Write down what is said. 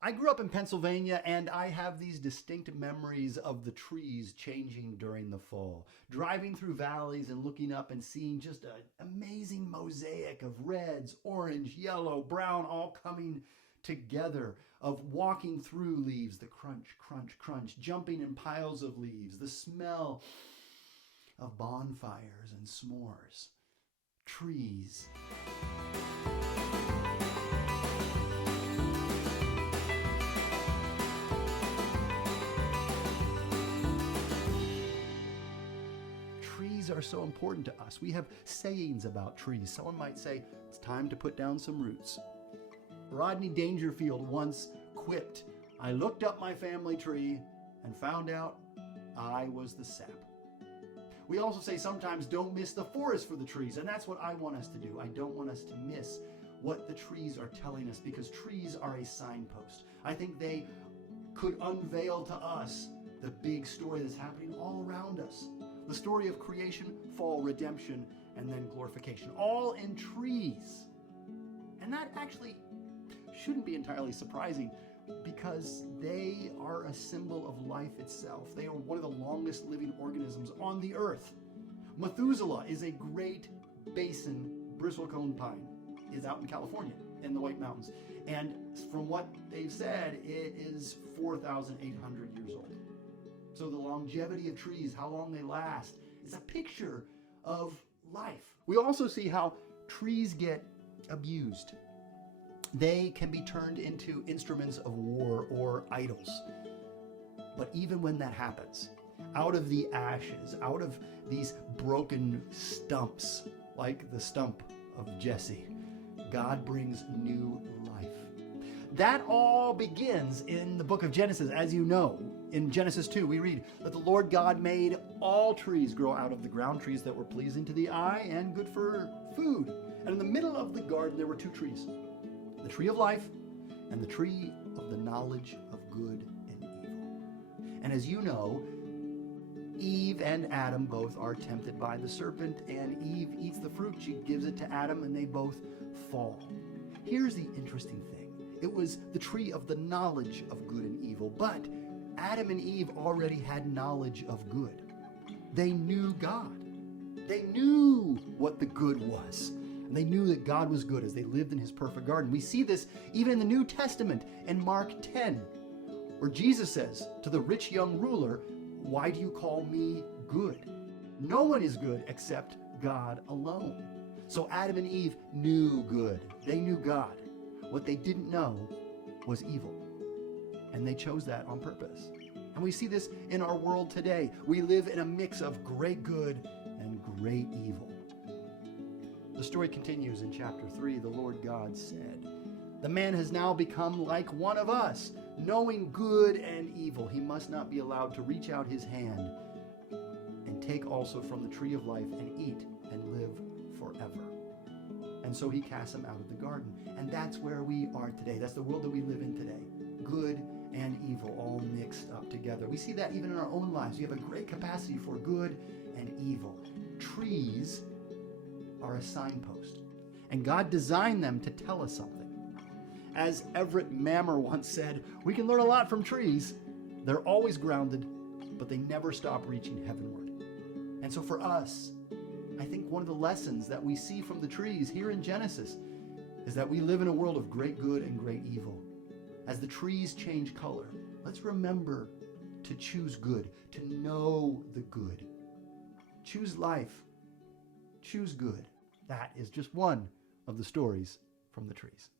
I grew up in Pennsylvania and I have these distinct memories of the trees changing during the fall. Driving through valleys and looking up and seeing just an amazing mosaic of reds, orange, yellow, brown, all coming together, of walking through leaves, the crunch, crunch, crunch, jumping in piles of leaves, the smell of bonfires and s'mores. Trees. Trees are so important to us. We have sayings about trees. Someone might say, it's time to put down some roots. Rodney Dangerfield once quipped, I looked up my family tree and found out I was the sap. We also say sometimes don't miss the forest for the trees, and that's what I want us to do. I don't want us to miss what the trees are telling us, because trees are a signpost. I think they could unveil to us the big story that's happening all around us. The story of creation, fall, redemption, and then glorification, all in trees. And that actually shouldn't be entirely surprising, because they are a symbol of life itself. They are one of the longest living organisms on the earth. Methuselah is a Great Basin bristlecone pine. It's out in California in the White Mountains. And from what they've said, it is 4,800 years old. So the longevity of trees, how long they last, is a picture of life. We also see how trees get abused. They can be turned into instruments of war or idols. But even when that happens, out of the ashes, out of these broken stumps, like the stump of Jesse, God brings new life. That all begins in the book of Genesis, as you know. In Genesis 2, we read that the Lord God made all trees grow out of the ground, trees that were pleasing to the eye and good for food. And in the middle of the garden, there were two trees, the tree of life and the tree of the knowledge of good and evil. And as you know, Eve and Adam both are tempted by the serpent, and Eve eats the fruit. She gives it to Adam, and they both fall. Here's the interesting thing. It was the tree of the knowledge of good and evil, but Adam and Eve already had knowledge of good. They knew God. They knew what the good was. And they knew that God was good as they lived in his perfect garden. We see this even in the New Testament in Mark 10, where Jesus says to the rich young ruler, why do you call me good? No one is good except God alone. So Adam and Eve knew good. They knew God. What they didn't know was evil. And they chose that on purpose. And we see this in our world today. We live in a mix of great good and great evil. The story continues in chapter 3. The Lord God said, the man has now become like one of us, knowing good and evil. He must not be allowed to reach out his hand and take also from the tree of life and eat and live forever. And so he casts him out of the garden. And that's where we are today. That's the world that we live in today. Good and evil all mixed up together. We see that even in our own lives. We have a great capacity for good and evil. Trees are a signpost, and God designed them to tell us something. As Everett Mammer once said, we can learn a lot from trees. They're always grounded, but they never stop reaching heavenward. And so for us, I think one of the lessons that we see from the trees here in Genesis is that we live in a world of great good and great evil. As the trees change color, let's remember to choose good, to know the good. Choose life. Choose good. That is just one of the stories from the trees.